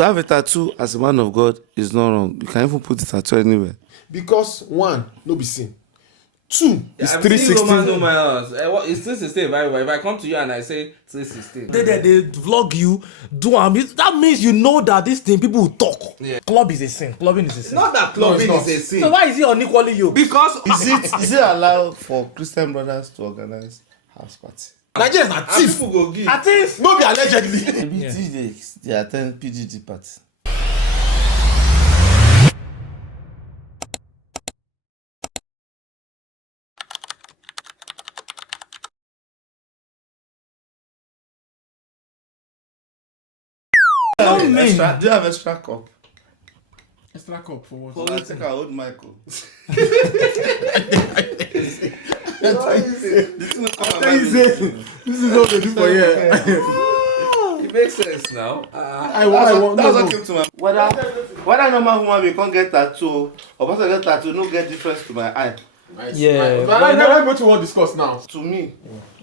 To have a tattoo as a man of God is not wrong. You can even put the tattoo anywhere. Because one, no be sin. Two, it's I'm seeing 360. Romans no miles. It's 316. If I come to you and I say 316. They vlog you, do that means you know that this thing people will talk. Yeah. Club is a sin. Clubbing is a sin. Not that clubbing No, it's is a not. sin. So why is it unequally you? Because Is it allowed for Christian brothers to organize house party? Nigerians are thief. people go give. I think No be allegedly. Maybe these days they attend PGD party. no mean. Do you have extra cup? Extra cup for what? So I think I hold Michael. This is what they do for here. It makes sense now. I want. That's No, what came to my whether normal woman we can't get tattoo or person get tattoo no get difference to my eye. Nice. Yeah. But what you want to discuss now? To me,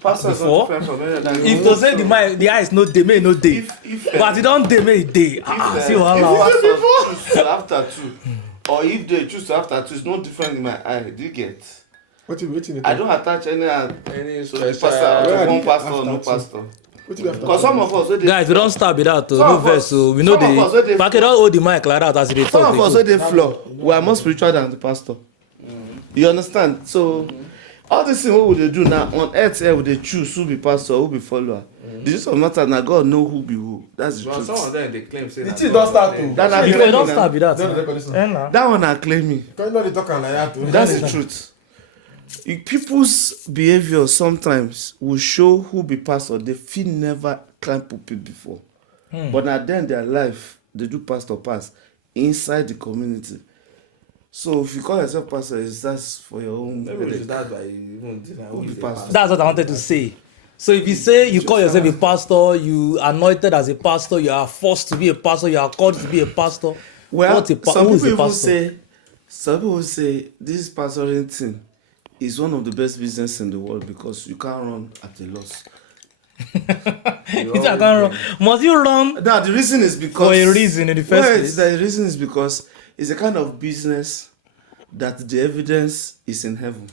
pastor is Before? not different from any other. If to say the eyes no dey, may no dey. But it don't dey, may it dey. See wahala. If choose to have tattoo or if they choose to have tattoo, it's no different in my eye. Do you get? What you waiting? I don't attach any Any so the special. pastor Where to one the pastor or no after pastor. What you have Because some of us, Guys, we don't start with that. Some No of verse, us- so we know some of us wey the. dey- Back it don't hold the mic like that as they some talk. of us They wey go. dey floor, we are more spiritual than the pastor. You understand? So all these things what we dey do now on earth here we dey choose who be pastor, who be follower. The truth of the matter na God know who be who. That's the Well, some of truth. them they claim say. The na thing God don't start claim. to. That na If claim we don't na. start with that. Don't let listen. That one na claiming. Can you not talk like that? That's the truth. People's behavior sometimes will show who be pastor. They feel never climb pulpit before. But now then their life, they do pastor pass inside the community. So if you call yourself pastor, it's that's for your own. Maybe we should start by even define who Who is be a pastor? pastor. That's what I wanted to say. So if you say you call yourself a pastor, you are anointed as a pastor, you are forced to be a pastor, you are called to be a pastor. Well, what's some who is people a even pastor? say this pastoring thing is one of the best business in the world because you can't run at a loss. You can't run. Must you run Now the reason is because for a reason in the first place? The reason is because it's a kind of business that the evidence is in heaven.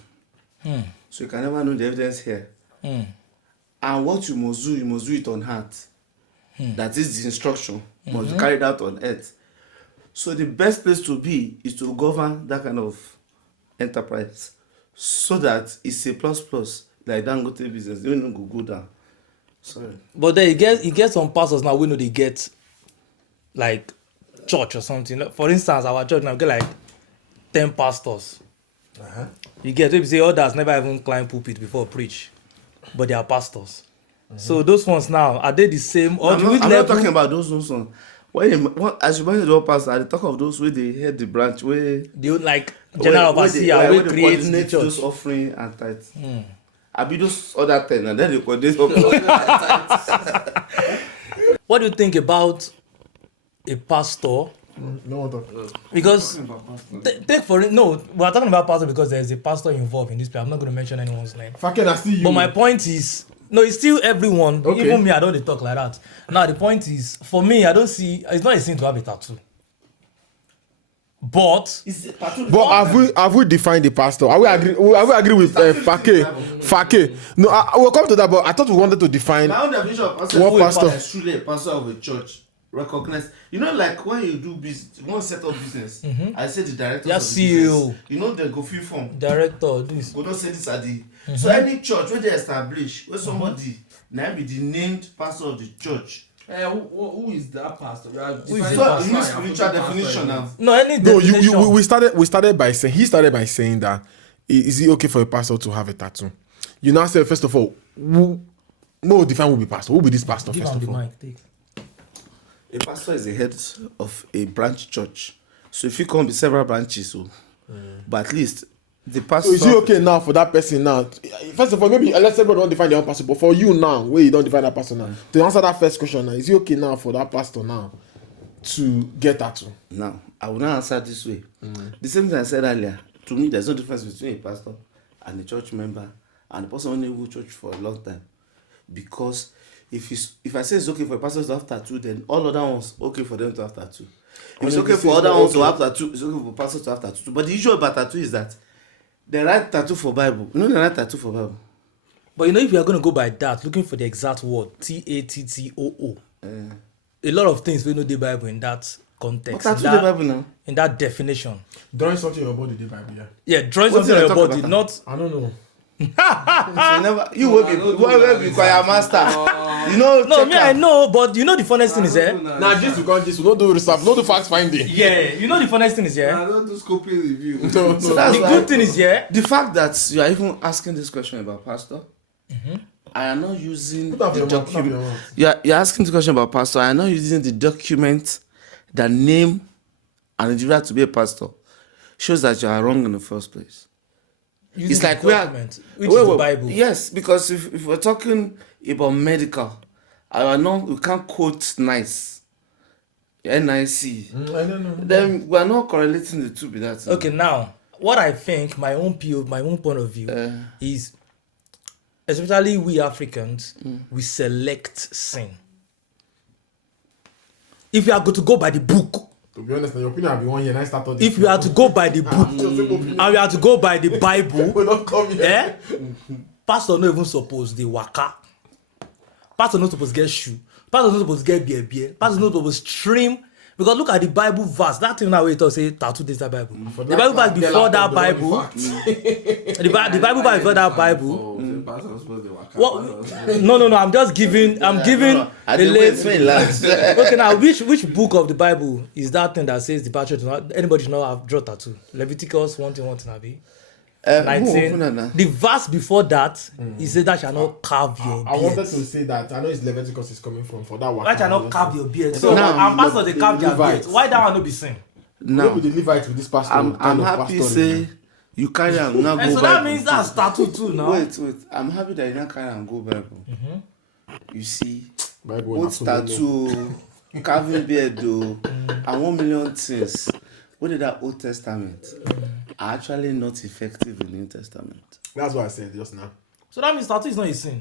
So you can never know the evidence here. And what you must do it on heart. That is the instruction. Must be carried out on earth. So the best place to be is to govern that kind of enterprise. So that it's a plus like Dangote business. You don't go down. Sorry. But then you get some pastors now we know they get like church or something. For instance, our church now get like 10 pastors. You get maybe say others never even climb pulpit before preach, but they are pastors. So those ones now are they the same or do we I'm not level? talking about those ones. As you mentioned the word pastor, I dey talk of those where they head the branch where They would like general overseer we we create the coordinate church. those offering and tithes. I be those other 10 and then they coordinate. What do you think about a pastor? No one talk. Because take for it. No, we're talking about pastor because there's a pastor involved in this place. I'm not going to mention anyone's name. Fucking I see you. But my point is, no, it's still everyone. Okay. Even me, I don't dey talk like that. Now the point is, for me, I don't see. It's not a sin to have a tattoo. But But have we defined the pastor? Are we agree with Fake? No, I will come to that. But I thought we wanted to define. My own definition of pastor What is pastor? is truly a pastor of a church. Recognize, you know, like when you do business, one set of business. I say the director Yeah, of the CEO. business. You know, they go fill form. director, this. We don't say this at the. So any church where they establish, where somebody now be the named pastor of the church. Who is that pastor? Who is the So pastor? you need spiritual definition now. No, any No, definition. we started by saying he started by saying that is it okay for a pastor to have a tattoo? You now say first of all, no define who be pastor. Who be this pastor Give first am of the all? mic. Take. A pastor is the head of a branch church. So if you come be several branches, so but at least the pastor. So is it okay now for that person now? First of all, maybe let's say everyone don't define their own pastor, but for you now, where you don't define that pastor now, to answer that first question now, is it okay now for that pastor now to get tattoo? Now, I will not answer this way. The same thing I said earlier. To me, there's no difference between a pastor and a church member and a person who knew church for a long time. Because if I say it's okay for a pastor to have tattoo, then all other ones okay for them to have tattoo. If it's okay for other ones to have tattoo, it's okay for pastors to have tattoo. But the issue about tattoo is that they write tattoo for Bible. You know they write tattoo for Bible. But you know, if you are going to go by that, looking for the exact word, Tattoo, a lot of things we know the Bible in that context. But tattoo the Bible now. In that definition. Drawing something on your body, the Bible, yeah. Yeah, drawing What something on did I your talk body, about not... I don't know. So never, you will be choir master. You know. No, me, I know, but you know the funniest thing is, Nah, just we can't we don't do research, we don't do fact finding. Yeah, you know the funniest thing is, I don't do scoping review. No. So that's the why good thing is, the fact that you are even asking this question about pastor. I am not using Put up the your mouth, put up your document. mouth. You're asking the question about pastor. I am not using the document that name an individual to be a pastor. Shows that you are wrong in the first place. using It's like the we are, document, which is the Bible. Yes, because if we're talking about medical, we can't quote NICE, NIC. I don't know. Then we are not correlating the two with that. Okay, now what I think, my own point of view is, especially we Africans, we select sin. If you are going to go by the book, To be honest, your opinion will be 1 year and I started. if you are to go by the book, and you are to go by the Bible, we don't come here. pastor no even suppose dey waka. Pastor no suppose get shoe. Pastor no suppose get beer. Pastor no suppose trim. Because look at the Bible verse. That thing now where it talk say tattoo this that Bible. The Bible verse before that Bible. The Bible verse before that Bible. What? No. I'm just giving. I'm giving I a didn't wait list. for it last. Okay, now which book of the Bible is that thing that says the pastor should not anybody should not have draw tattoo? Leviticus 1:1 Abi. 19. The verse before that, he said that shall not carve your beard. I wanted to say that. I know it's Leviticus is coming from for that one. Why shall not carve your beard? So Now, and pastors they carve their Levites. beard. Why that one no be sin? Now, Now, with the Levite with this pastor, I'm kind of happy pastoral. say you carry and now And go so that Bible. means that's tattoo too now. Wait. I'm happy that you now carry and go Bible. You see, Bible both na so tattoo, carving beard, though, and 1 million things. What did that Old Testament are actually not effective in the New Testament. That's what I said just now. So that means tattoo is not a sin.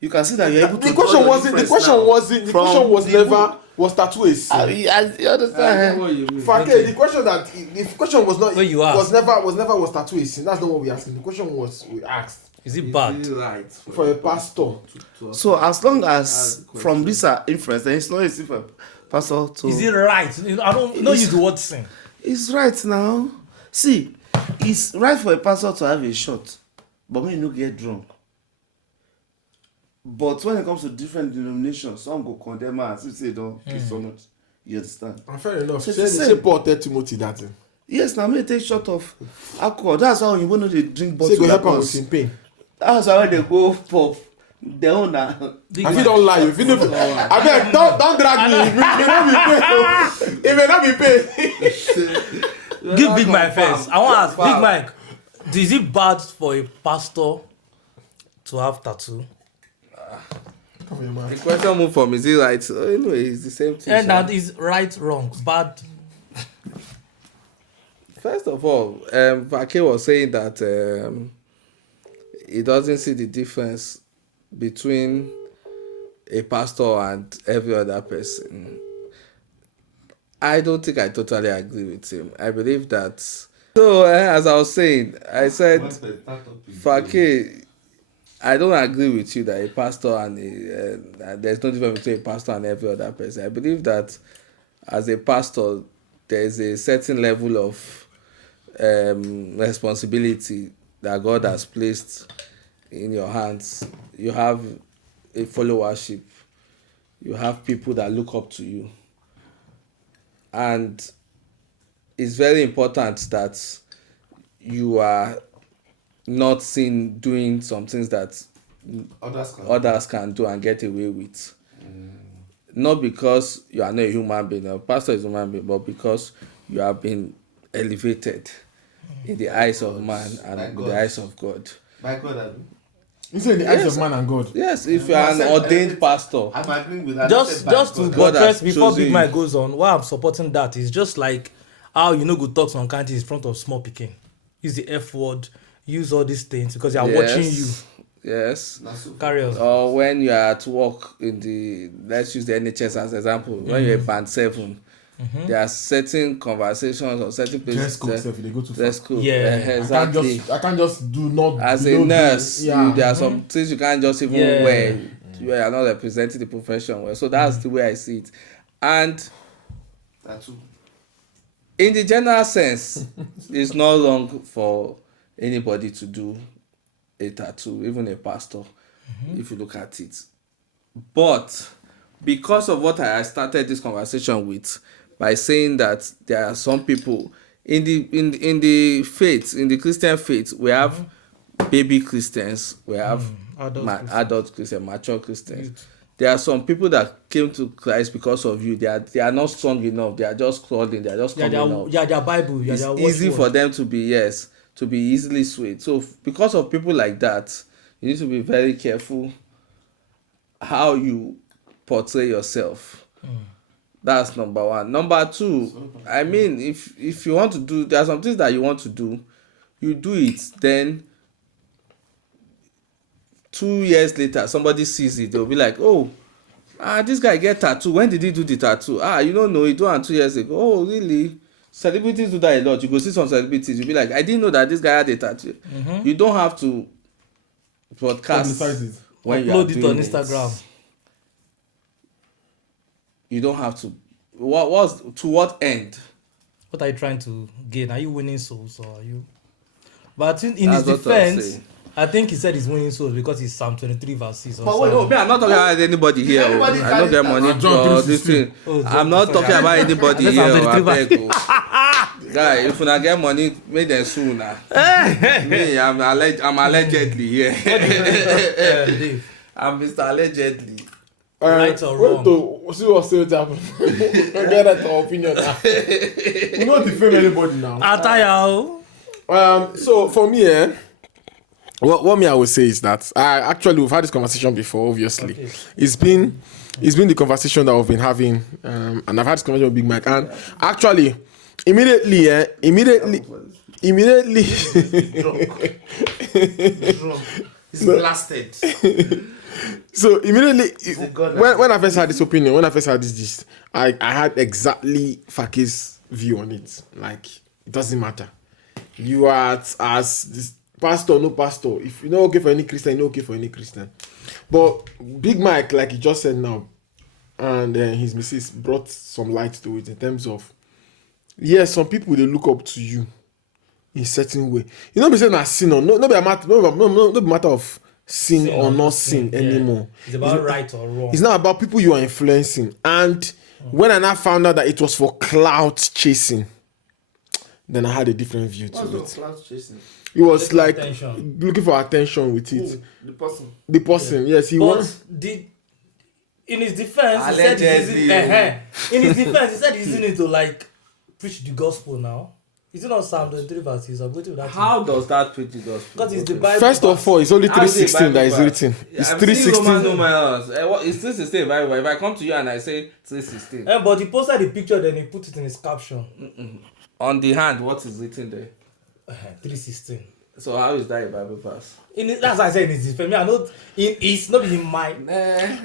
You can see that you're able to. The question wasn't. The question wasn't. The question was never. Was tattoo a sin? You understand? what you mean. Okay, the question was not. Where you asked. Was never was tattoo a sin? That's not what we asking. The question was we asked Is it bad? Is it right for a pastor. So as long as from this inference, then it's not easy for pastor to. Is it right? I don't use the word sin. It's right now. See, it's right for a pastor to have a shot, but when you no get drunk. But when it comes to different denominations, some go condemn us if they don't kill so much. You understand? And fair enough. So Say it's the say same. Paul tell Timothy that thing. Yes, now me take shot of alcohol. That's how you know they drink Say go bottle. help am with him pain. That's how they go for their own. If you don't lie, if you don't, I beg, don't drag me. It may not be paid. Give Big Mike first. I want to ask Big Mike. Is it bad for a pastor to have tattoo? The question move from is it right? So anyway, it's the same thing. And sha. that is right, wrong, bad. First of all, Vake was saying that he doesn't see the difference between a pastor and every other person. I don't think I totally agree with him. I believe that. So, as I was saying, I said, Vake, I don't agree with you that a pastor and there's no difference between a pastor and every other person. I believe that as a pastor, there is a certain level of responsibility that God has placed in your hands. You have a followership. You have people that look up to you. And it's very important that you are not seen doing some things that others can do and get away with. Not because you are not a human being, a pastor is a human being, but because you have been elevated in the eyes of man and in the eyes of God. By God, You say the eyes of man and God. Yes, if you are an ordained pastor. I'm agreeing with that. Just to God buttress has before chosen Big Mike you. goes on, why I'm supporting that is just like how you know good talk some countries in front of small pikin. Use the F word, use all these things because they are watching you. yes, Carry on. or when you are at work in the, let's use the NHS as example, when you're a band 7, there are certain conversations or certain places Dress code sef, they go too dress far. code. Yeah. Exactly. I can't just do not. As do a not nurse, do, yeah. there are some things you can't just even Yeah. wear. You are not representing the profession well. So that's the way I see it. And Tattoo. in the general sense, it's not wrong for anybody to do a tattoo, even a pastor, if you look at it. But because of what I started this conversation with, by saying that there are some people in the faith, in the Christian faith, we have baby Christians, we have adult Christians, mature Christians. There are some people that came to Christ because of you. They are not strong enough. They are just crawling. They are just coming up. Their Bible. It's Their easy watchword. for them to be easily swayed. So because of people like that, you need to be very careful how you portray yourself. That's number one. Number two, I mean, if you want to do, there are some things that you want to do, you do it. Then 2 years later, somebody sees it, they'll be like, oh, this guy get tattoo. When did he do the tattoo? You don't know, it was 2 years ago. Oh, really? Celebrities do that a lot. You go see some celebrities, you'll be like, I didn't know that this guy had a tattoo. You don't have to broadcast Publicize it. when you are Upload it doing on Instagram. You don't have to. To what end? What are you trying to gain? Are you winning souls or are you? But I think in That's his what I'm defense, saying. I think he said he's winning souls because he's Psalm 23 verse 6 or But wait, something. me, I'm not talking about anybody here. Anybody I don't get money John for this 3:16. thing. Oh, I'm not talking about anybody That's here. Psalm 23 I beg, oh. Guy, if you not get money, make them soon now. Me, I'm allegedly here. Dave, I'm Mr. Allegedly. Right or wait wrong? to see what say happen. Get that our opinion now. We don't defame anybody now. Ataya. So for me, what me I would say is that we've had this conversation before. Obviously, Okay. it's been the conversation that we've been having, and I've had this conversation with Big Mike, and actually, immediately, Drunk. He's blasted. so immediately a god when I first had this opinion, when I first had this gist, I had exactly Faki's view on it. Like, it doesn't matter. You are as this pastor, no pastor. If you're not okay for any Christian, you're not okay for any Christian. But Big Mike, like he just said now, and his missus brought some light to it in terms of, yes, some people they look up to you in a certain way. You know, be saying that sin or no be matter of sin or not sin yeah. anymore. It's about right or wrong. It's not about people you are influencing. And when I now found out that it was for clout chasing, then I had a different view to What's it. the cloud chasing? It was Looking for like attention. looking for attention with it. Who? The person. The person, yes, he But was. in his defense, he said he's using, in his defense, he said he's using it to like preach the gospel now. Is it not Psalm 23 verse 6? I'm going to that. How does that preach the gospel? Because it's the Bible. First of all, it's only How is it 316 that is Bible written. It's I'm seeing 316. Romans numerals. It's 316 Bible. If I come to you and I say 316 But he posted the picture, then he put it in his caption. on the hand, what is written there? 316. So how is that a Bible verse? That's why I said in his defense. I know it's not in my.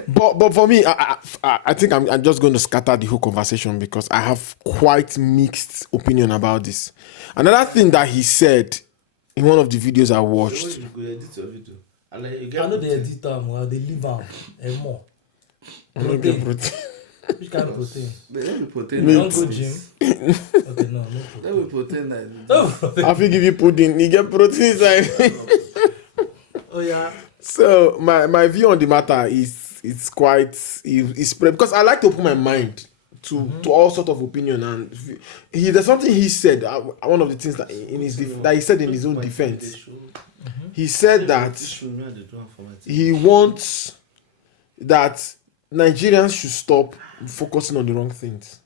But for me, I think I'm just going to scatter the whole conversation because I have quite mixed opinion about this. Another thing that he said in one of the videos I watched. You go edit your video. And then you I get know they edit them, well, they leave them and more. I don't get Protein. Which kind of protein? Let me put You in don't go gym. Okay, no protein. Let me put in that. No protein. I think give you pudding, you get protein inside. Oh yeah. So my view on the matter is spread because I like to open my mind to all sort of opinion, and there's something he said. One of the things that that he said in his own defense. He said that he wants that Nigerians should stop focusing on the wrong things.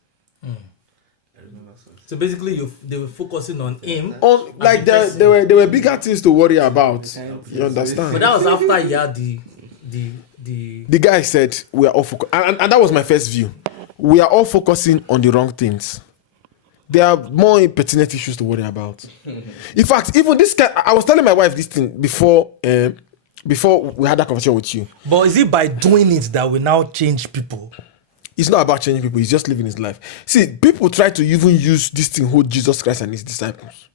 So basically, they were focusing on him. On like And the there were bigger things to worry about. You understand? But that was after he had the. The guy said we are all focused, and that was my first view. We are all focusing on the wrong things. There are more pertinent issues to worry about. In fact, even this guy, I was telling my wife this thing before before we had that conversation with you. But is it by doing it that we now change people? It's not about changing people. He's just living his life. See, people try to even use this thing, hold Jesus Christ and his disciples.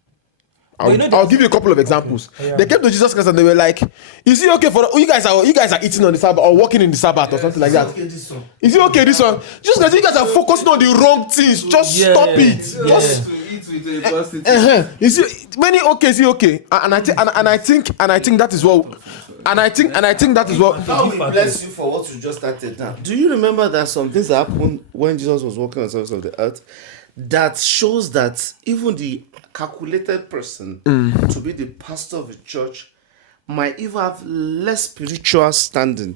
I'll give you a couple of examples. Okay. Yeah. They came to Jesus Christ and they were like, "Is it okay for you guys are eating on the Sabbath or walking in the Sabbath or something like that? Okay, this one. Is it okay this one? Just because you guys are focusing on the wrong things, just stop it. Just eat with a prostitute. Is it many okay? Is it okay? And I think that is what. And I think that is what. God bless you for what you just started now. Do you remember that some things happened when Jesus was walking on the surface of the earth that shows that even the calculated person to be the pastor of a church might even have less spiritual standing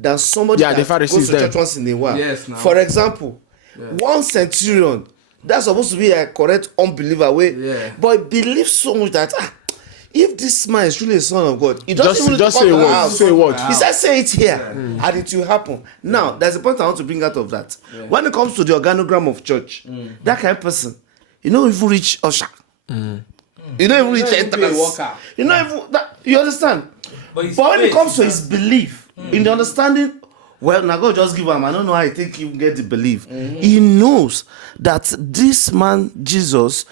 than somebody that goes to church once in a while. Yes, now. For example, one centurion that's supposed to be a correct unbeliever but believes so much that if this man is really a son of God, he doesn't just say what. Say what. He said, "Say it here," and it will happen. Now, there's a point I want to bring out of that. When it comes to the organogram of church, that kind of person, you don't even reach usher. You don't even reach entrance. You don't even that. You understand? But when it comes to his belief, in the understanding, well, now God just give him. I don't know how he think he will get the belief. He knows that this man Jesus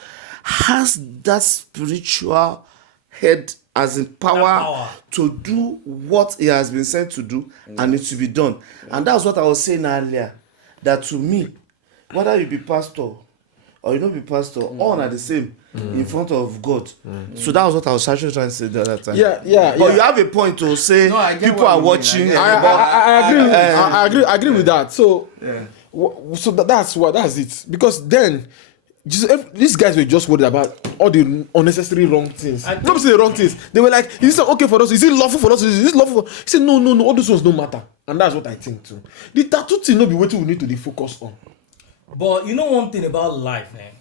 has that spiritual head as in power to do what he has been sent to do, and it to be done. And that's what I was saying earlier, that to me, whether you be pastor or you don't be pastor, all are the same in front of God. So that was what I was actually trying to say the other time. But you have a point to say people are watching. I agree with that. So that's it. Because then these guys were just worried about all the unnecessary wrong things. Not say the wrong things. They were like, "Is this okay for us? Is it lawful for us? Is this lawful?" He said, "No. All those ones don't matter." And that's what I think too. The tattoo thing not be what we need to focus on. But you know one thing about life, man.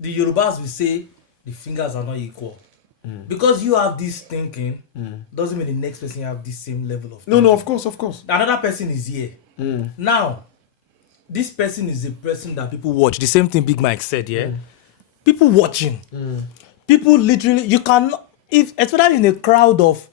The Yorubas will say the fingers are not equal. Because you have this thinking, doesn't mean the next person have the same level of thinking. No, of course. Another person is here. Now, this person is a person that people watch. The same thing Big Mike said, People watching. People literally, you can, especially in a crowd of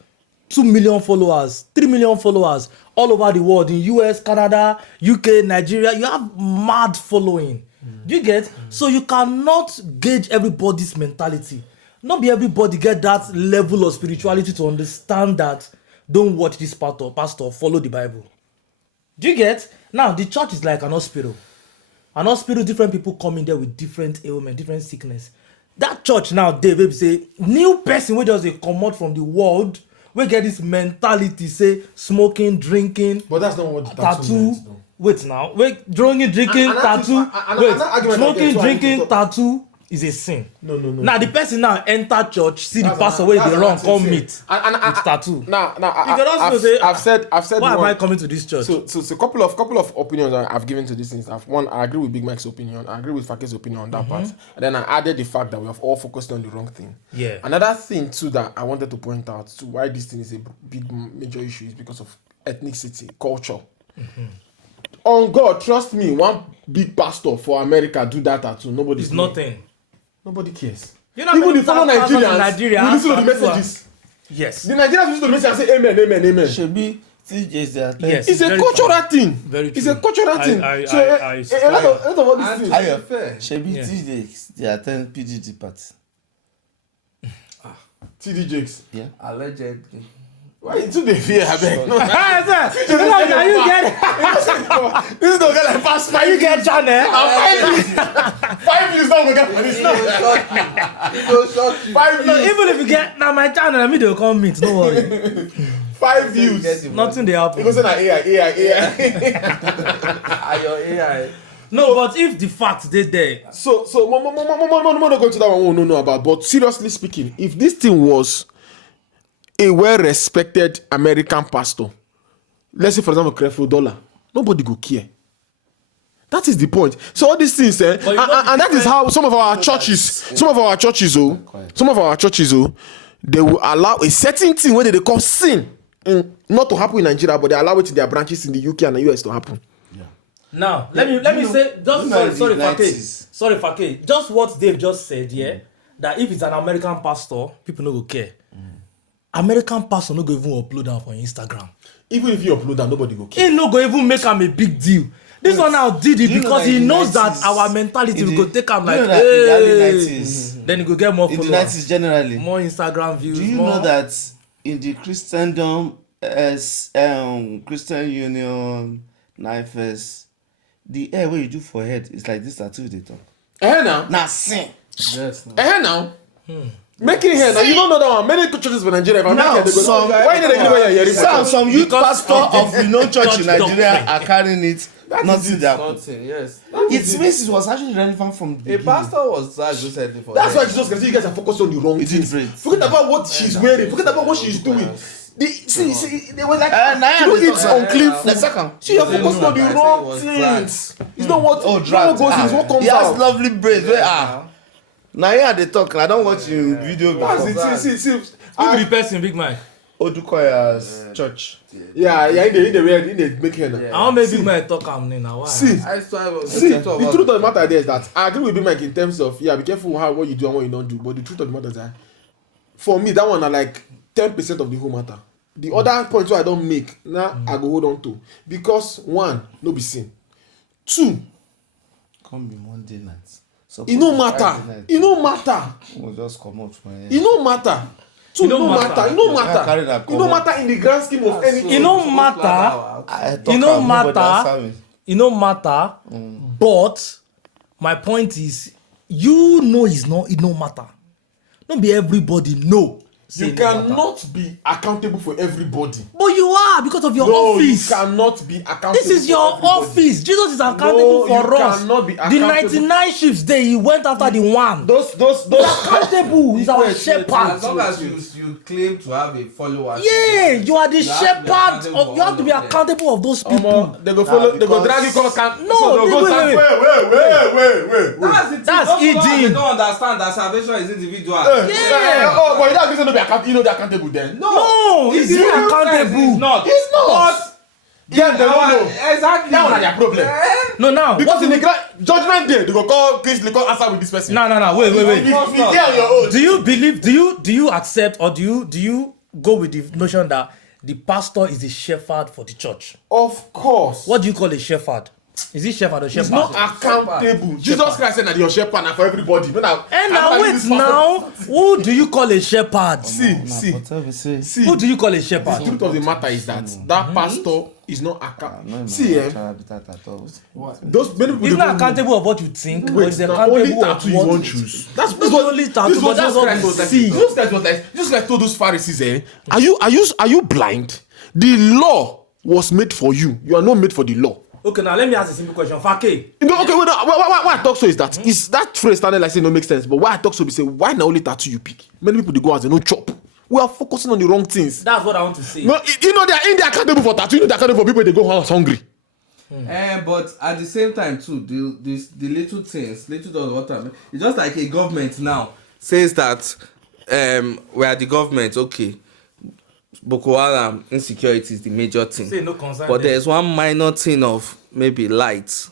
2 million followers, 3 million followers all over the world, in US, Canada, UK, Nigeria, you have mad following. Do you get? So you cannot gauge everybody's mentality. Not be everybody get that level of spirituality to understand that don't watch this pastor, follow the Bible. Do you get? Now, the church is like an hospital. An hospital, different people come in there with different ailments, different sickness. That church now, David say, new person wey just come out from the world, we get this mentality, say, smoking, drinking. But that's not what the tattoo means, though. Wait now. Wait, drinking, tattoo. Smoking, drinking, tattoo is a sin. No. Now the person now enter church, see the pastor where they run, come meet with tattoo. I've said. Why am I coming to this church? So a couple of opinions I've given to these things. One, I agree with Big Mike's opinion. I agree with Fake's opinion on that part. And then I added the fact that we have all focused on the wrong thing. Yeah. Another thing too that I wanted to point out to why this thing is a big major issue is because of ethnicity, culture. On God, trust me, one big pastor for America do that tattoo. Nobody's nothing. Nobody cares. Even the fellow Nigerians will listen to the messages. Yes. The Nigerians listen to the message and say amen. Shebi, TJ's there. Yes. It's a cultural thing. Very true. It's a cultural thing. A lot of all these things. Are you fair? Shebi, TJ, they attend PDD party. TD Jakes. Yeah. Allegedly. Why you too dey fear, abeg? No. Now you get This is the guy like past 5 you get channel. 5 years now we get for this. It will shock you. 5 No, views. even if you get now my channel, let me do come meet. No worry. 5 views. Nothing they happen. You go say na AI. Are your AI? No, but if the fact they there, So more not going to that one we don't know about. But seriously speaking, if this thing was a well-respected American pastor, let's say for example Creflo Dollar, nobody go care. That is the point. So all these things, and that is how some of our churches, they will allow a certain thing where they call sin, not to happen in Nigeria, but they allow it in their branches in the UK and the US to happen. now let me say just sorry Fake, just what Dave just said, that if it's an American pastor, people no go care. American pastor no go even upload am for Instagram. Even if you upload that, nobody go care. He no go even make am a big deal. This one now did it Do you know because that he in the knows that 90s our mentality in we the- go take am do you like, know that in the early hey. 90s Then he go get more in the followers, 90s generally, more Instagram views. do you more... know that in the Christendom, as Christian Union, NIFES, the hair wey you do for head is like this tattoo they talk. Now. Na sin. Yes. No. Now. Making hair now, you don't know that one. Many churches for Nigeria, if I make Now hair, they go, some why did they give away your hearing? some youth Because pastor of church church in Nigeria doctrine. are carrying it. Nothing that Nothing. Yes. it means it was actually relevant from the A beginning. pastor was sacked recently for That's that. why Jesus Christ, you guys are focused on the wrong It things. is great. Forget about what she's wearing. Forget about what she's doing. See, they were like, Nah, you know, they it's talk- unclean The food. second. So you're focused on the I said it wrong was things. It's not what, Oh, it's not drag. what goes in, it's what comes He has out. lovely braids. Now here they talk. I don't watch him video That's before. it. See. Who be the person, Big Mike? Odukoya's church. Yeah, in the make hair now. I want make Big Mike talk am now. Why? See, I saw See, the truth of the matter there is that I agree with Big Mike in terms of be careful how what you do and what you don't do. But the truth of the matter is that for me, that one are like 10% of the whole matter. The other points where I don't make now I go hold on to because one, no be sin. Two, Come be Monday night. it no matter. It no matter. We'll just come out from here. It no matter. Two, It no no matter. matter. It no I carry matter. that It no cover. matter in the grand scheme of anything. It no matter. I talk You know am, nobody matter. answer me. It no matter. But my point is, you know, it no matter. Don't be everybody know. Say You it no matter. cannot be accountable for everybody. But you are because of your No, you office. cannot be accountable. This is for your everybody. office. Jesus is accountable No, you for us. cannot be The accountable. 99 sheep there, he went after the one. Those. Accountable. He's our As shepherd. long as you claim to have a follower. Yeah, you are the You have to be shepherd. accountable Of, for you have to be all of them. accountable of those people. Omo, they go follow. They go because- drag you come camp. No, so they'll go wait, stand- wait. That's the thing. That's Those people eating. They don't understand that salvation is individual. Oh, but you don't think no be accountable. You know they're accountable then. No, It's is he real sense, accountable? It's not. It's not. Yeah, they don't know. Exactly. That one are their problem. No, now. Because What in do the grand judgment day, they go call Kingsley, call answer with this person. no, wait. If you tell your own. Do you believe? Do you accept or do you go with the notion that the pastor is the shepherd for the church? Of course. What do you call a shepherd? Is he shepherd or He's shepherd? not accountable. Jesus Christ said that your shepherd na for everybody. No, now. And now wait now, who do you call a shepherd? See. Whatever say. See. Who do you call a The shepherd? truth of the matter is that that pastor is not accountable. See, those many people. He's they not don't know. accountable of what you think, but Wait, he's now only accountable of tattoo you what won't choose. That's Not only tattoo, this but was that's Jesus what Christ we was like. see. Jesus Christ told those Pharisees, are you blind? The law was made for you. You are not made for the law. Okay, now let me ask a simple question. Fake. You know, okay, why I talk so is that is that phrase standing like saying no makes sense, but why I talk so be say why na only tattoo you pick? Many people they go as they no chop. We are focusing on the wrong things. That's what I want to say. No, you know they are in the accountable for tattoo. You know they are accountable for people they go house hungry. But at the same time too, the little things, little does what I mean. It's just like a government now says that we are the government, okay. Boko Haram insecurity is the major thing. Say no concern But them. there's one minor thing of maybe light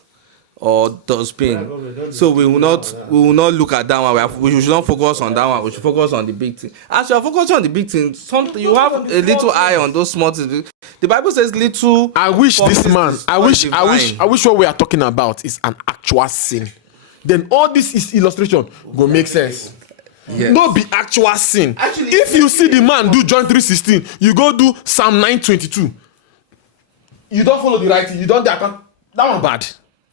or dustbin. So we will not look at that one. We should not focus on that one. We should focus on the big thing. As you are focusing on the big thing, you have a little eye on those small things. The Bible says little. I wish this man. I wish divine. what we are talking about is an actual sin. Then all this is illustration go make sense. Yes. No be actual sin. Actually, if you see the man do John 3:16, you go do Psalm 9:22. You don't follow the right thing. You don't do account. That one bad.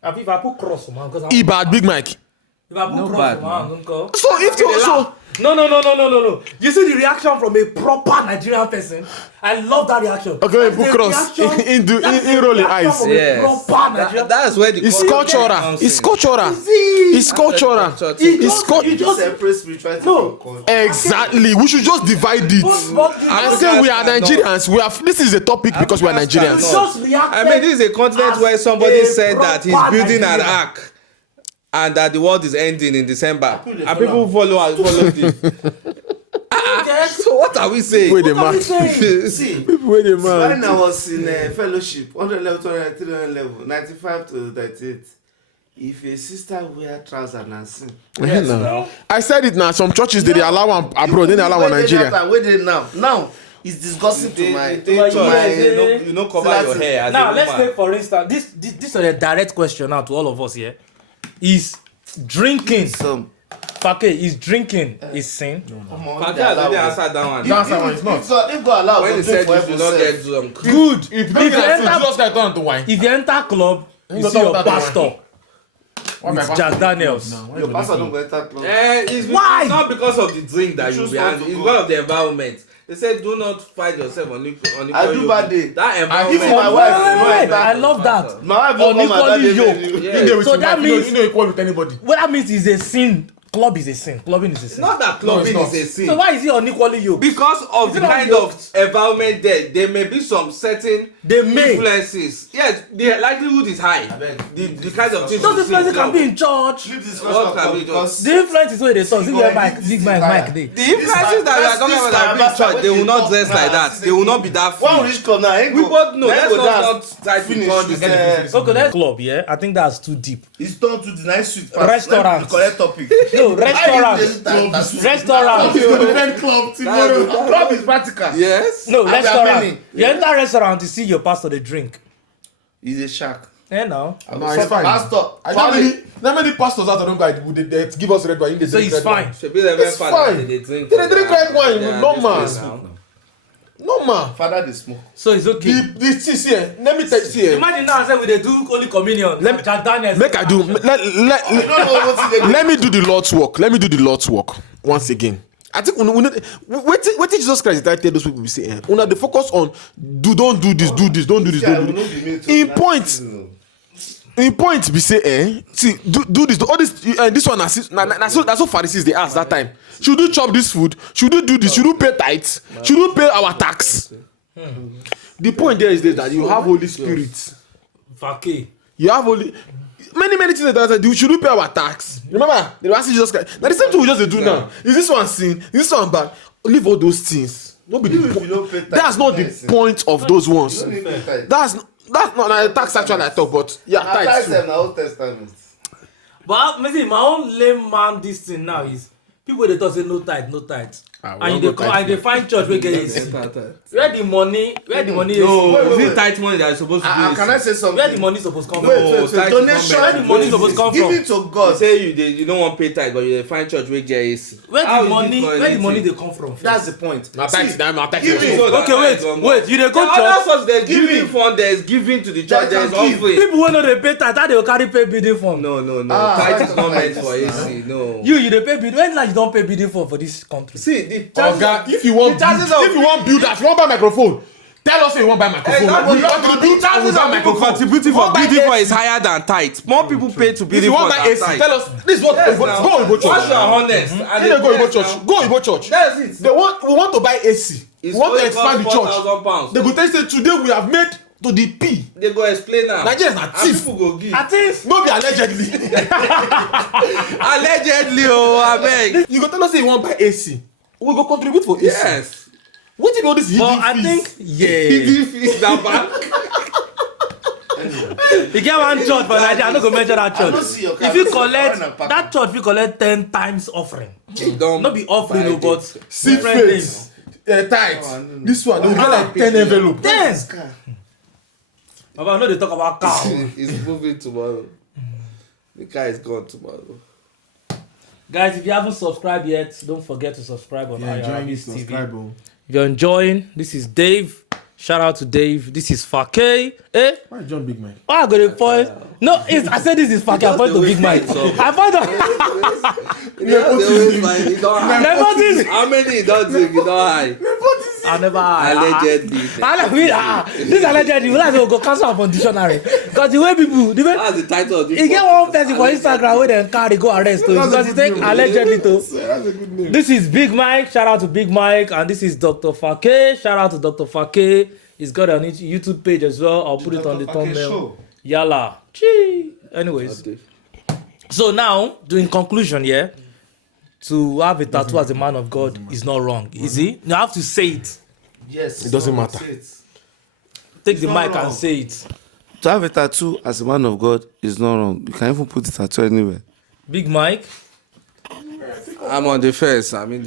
If I put cross, man, because He bad, Big Mike. if I put No cross, bad, man, don't go. So if you so No. You see the reaction from a proper Nigerian person? I love that reaction. Okay, That's put the cross. reaction- In that's the rolling reaction eyes. from a Yes. proper Nigerian- That's where the it's culture cultural. comes It's in. cultural. See? It's cultural. He It's He just separate spirituality No. from culture. Exactly. We should just divide it. but And say we are Nigerians. We have. This is a topic because we are Africans Nigerians. cannot. just reacted. I mean, this is a continent as where somebody a said that he's proper building an Nigerian. ark and that the world is ending in December. People And people follow this. Yes. So what are we saying? Wait a What are we man. saying? See, Wait a man. when I was in fellowship, 100 level, 200, 300 level, 95 to 38, if a sister wear trousers and sing, Now. I said it now. Some churches they allow one abroad, then they allow one Nigeria. Where they now? Now, It's disgusting to my. They my- church, you know cover your hair as Now a let's woman. take for instance this is a direct question now to all of us here. Is drinking Some. Fake, is drinking is sin? Come on, Fake they has allow already it. answered that one. That's how it's not. If God allow When to he drink said for you should not yourself, get drunk. Good. If you If don't you get food, enter- Jesus Christ turn to wine. If you enter club, you don't see your talk about pastor Why my with pastor Jack don't Daniels. now? Why your you pastor don't don't go enter club. It's Why? It's not because of the drink that You you'll choose be not angry. to It's go. because of the environment. They said do not fight yourself on equal. I do bad day. That give environment. my wife, Wait, I love that. My wife don't come Unequally and tell yoked. me. Yeah. In there with So your that wife, you know- means- you know equal with anybody. What that means is a sin. Club is a sin. Clubbing is a sin. Not that clubbing No, it's is a not. sin. So why is he unequally yoked? Because of Is the it not kind yoked? of environment there may be some certain They may. influences. Yes, the likelihood is high. The kind of things. Those you see influences in can club. be in church. Leave this What question can we do? because The influence is where they talk. See where Mike, big Mike, they. The influences that we are talking about that be in church, they will not dress like that. They will not be that when we free. reach club now, I ain't We go. both know. Then Let's go not dance. try to Finish call with, this. Okay, that club, yeah. I think that's too deep. It's done to the nice sweet Restaurant. The correct topic. No, restaurant. Restaurant. Event club tomorrow. Club is practical. Yes. No, And there are restaurant. many. You enter restaurant to see your pastor they drink. He's a shark. Eh now. No, it's fine. Pastor. I know many pastors out of them guys would they give us red wine. They So drink it's red wine. fine. Should be the It's fine. They drink. They drink red wine, Yeah, normal. this place now. Normal. Father, they smoke. So it's okay. The see here. Let me tell you here. Imagine now I say we dey do Holy Communion. Let me- Jack Daniels. Make I do. I don't know what they do. Let me do the Lord's work. Let me do the Lord's work once again. I think what Jesus Christ that tell those people we say, una dey focus on don't do this, don't do this, Yeah, I don't will do not be made this. to In that. point, No. in point, be say, see, do this, all this, this one, that's so Pharisees they ask that time. Should we chop this food? Should we do this? Should we pay tithes? Should we pay our tax? The point there is this, that you have Holy Spirit. Fake. You have only many things that say, should we pay our tax? Remember, they were asking Jesus Christ. Now the same thing we just dey do now. Is this one sin? Is this one bad? Leave all those things. No be Even if the you don't pay point. tax, That's not the that's it. point of those ones. You don't need to pay. That's not na the tax actually I talk, but yeah, Now, tithes tithes too. them na Old Testament. But maybe my own lame man this thing now is people they talk say no tithe, no tithe. Ah, we And don't they go come tithe and they find church where get it. Where the money No, Wait, is wait. it tight money that is supposed to do? Can I say something? where the money supposed come Wait, from? wait, wait. tithe is Donation. not Where the money supposed come Give from? it to You God. say you don't want pay tithe, but you dey find church wey get AC. Where How the is it money for where the anything? money they come from? That's the point. Na tithes, na tithes. give me- So that Okay, wait, tithe don't wait, you dey go The other church. source there's Give giving me. fund, there's giving to the That church, there's can give. offering. People wey no dey pay tithe, how they go carry pay bidding form? No, Ah, tithe is that's not not meant like for this AC. No. You dey pay bidding. When like you don't pay bidding form for this country? See the Oga, if you want the chances build, of- if you want build that, you want buy microphone. Tell us say you want buy microphone. Exactly. We want to build The chances buy of people contributing You for want buy bidding for AC. is higher than tithe. More people pay to If bidding you for want buy than AC, tithe. tell us. This is what Yes, go now. Oyibo Once you church. are honest, and You dey go yes, Oyibo church. now. Go Oyibo church. That's it. We want to buy AC. We It's want to only expand the cost church. £4,000. They go tell you say today we have made to the P. They go explain now. Nigerians are And thief. people go give. I think No be allegedly. Allegedly, oh, abeg. You go tell us say you want buy AC. We go contribute for AC. Yes. What if all this hidden but I fees? think yeah. Hidden fees na bank. You get one church for Nigeria, I no go mention that I don't church. see your If car, you I see your collect car and pack that church, you collect 10 times offering. They don't Not be offering, buy no, but it. See different faith. things. Tight. Oh, I don't know. This one, they will get like 10 envelope. 10. Car. Baba, I know they talk about cow. He's moving tomorrow. The car is gone tomorrow. Guys, if you haven't subscribed yet, don't forget to subscribe on IRB's TV. oh. If you're enjoying, this is Dave. Shout out to Dave. This is Fake. Eh? Why John Big Man? Oh, I got a point. No, I said this is Fake. I point to Big Mike. I point to. He don't hide. Nepotism. How many he don't take? He don't hide. I never. Allegedly. This allegedly. We like to go cancel up on dictionary. Because the way people, the way That's the title of this. you get one person for Instagram where they carry go arrest to because he take allegedly to. That's a good name. This is Big Mike. Shout out to Big Mike, and this is Dr. Fake. Shout out to Dr. Fake. He's got an YouTube page as well. I'll put it on the Dr. Fake thumbnail. show. Yalla. Chee. Anyways, so now, in conclusion, yeah, to have a tattoo as a man of God is not wrong, is it? You have to say it. Yes. It doesn't matter. Say it. Take the not mic wrong. and say it. To have a tattoo as a man of God is not wrong. You can even put the tattoo anywhere. Big Mike. I'm on the fence. I mean,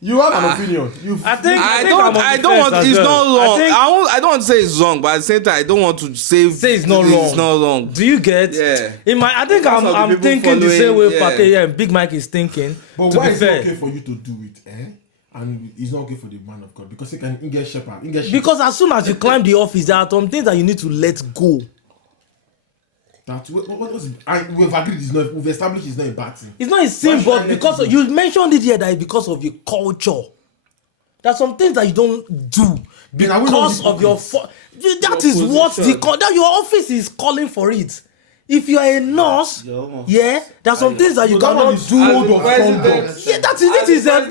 You have an opinion. I think I I'm don't. on I the don't fence want. as It's well. not wrong. I think, I don't want to say it's wrong, but at the same time, I don't want to say it's not wrong. It's not wrong. Do you get? Yeah. I think Because of the I'm people thinking the same way following, Fake and Big Mike is thinking. But to why be is fair, it okay for you to do it, and it's not okay for the man of God? Because he can get shepherd. because as soon as you climb the office, there are some things that you need to let go. We've agreed we've established it's not a bad thing. It's not a sin, Why should I but let because it go? you mentioned it here that it's because of your culture. There are some things that you don't do Then are we not because of your. hypocrites? That is what that your office is calling for it. If you are a nurse, yeah, there are some things that you So that one cannot is do. code of conduct. Yeah, that is it. Is this is That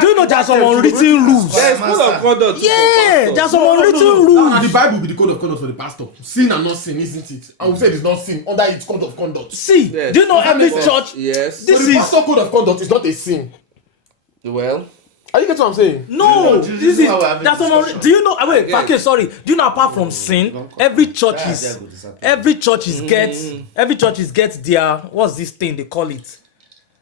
do you know there are some unwritten rules? There's code of conduct. Yeah, there are some unwritten And rules. the Bible be the code of conduct for the pastor. Sin and not sin, isn't it? And we said it's not sin under its code of conduct. See, Yes. do you know every Yes. church? Yes. This So the is pastor code of conduct is not a sin. Well. Are you getting what I'm saying? no. Do you know This is how we're having that's some. discussion? Do you know? Wait, Yeah. okay, sorry. Do you know apart from sin, every church is every churches get their what's this thing they call it?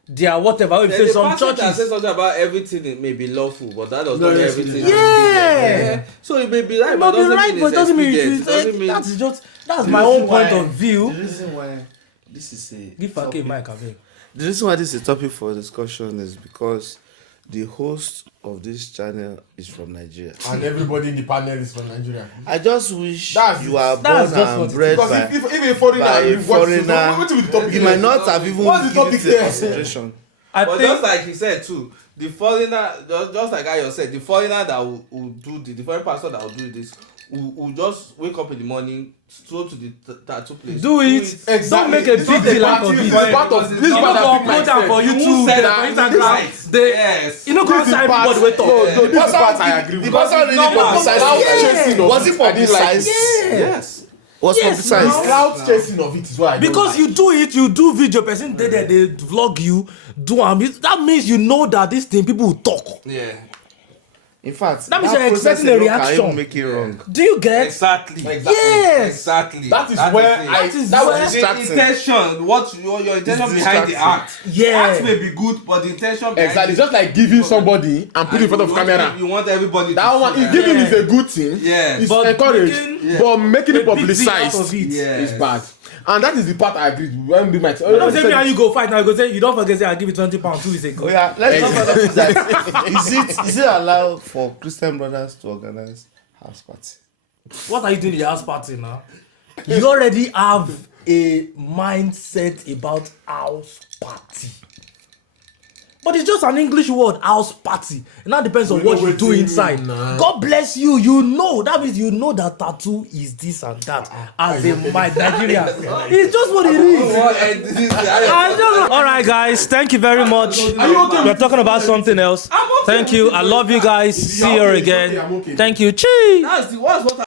Their whatever. If There's say a some passage that says churches. something about everything it may be lawful, but that does No, not mean yes, everything. it is. Yeah. So it may be right, It but might be doesn't right, mean but it it's doesn't mean expedient. it It doesn't is. mean That's just that's The my reason own point why- of view. The reason why this is a Give Fake topic- Mike away. The reason why this is a topic for discussion is because the host of this channel is from Nigeria. And everybody in the panel is from Nigeria. I just wish That's you are born that's just what and it bred Because by, if a foreigner by a you watch this, foreigner. what will the topic You be? might not have even What's the given topic it a there? consideration. I But think just like he said too, the foreigner, just like Ayo said, the foreigner that will do the foreign pastor that will do this, will just wake up in the morning, stroll to the tattoo place. do it. Exactly. Don't make a This big is the deal out part- of this it. is the part of this You is You part know, that go upload am for You YouTube, said for that. Instagram. They, Yes. you know, This is outside part- everybody wait No, talk. no, this part I agree The with. person really normal. publicized Cloud it. chasing of Was it it, I didn't like publicized? it. Yes. Was Yes, publicized? now. Cloud chasing of it is what I don't Because like. you do it, you do video, person they there, they vlog you, do that means you know that this thing people will talk. Yeah. In fact, That means you're process expecting a alone can reaction. even make it wrong. Do you get? Exactly. Yes. Exactly. That is That where it. I. That is That where- was The distracting. intention, what your intention It's behind the distracting. act. Yeah. The act may be good, but the intention behind exactly. it. Just like giving somebody and putting in front of camera. You want everybody That to one, see is giving is a good thing. Yeah. It's But encouraged. making- But making it a big deal out of publicized it. Yes. is bad. And that is the part I agree with. When we might. Don't say me and you go fight now. You go say you don't forget say I give you £20 2 weeks ago. Oh yeah, let's talk about that. Is it allowed for Christian brothers to organize house party? What are you doing in your house party now? You already have a mindset about house party. But it's just an English word, house party. It now depends on We what know you do wetin inside. na. God bless you. You know. That means you know that tattoo is this and that. As a my Nigerian. It's just what it is. All right, guys. Thank you very much. Are you okay? We're talking about something else. I'm okay Thank you. I love you guys. See you okay, again. I'm okay. Thank you. Cheers. What's what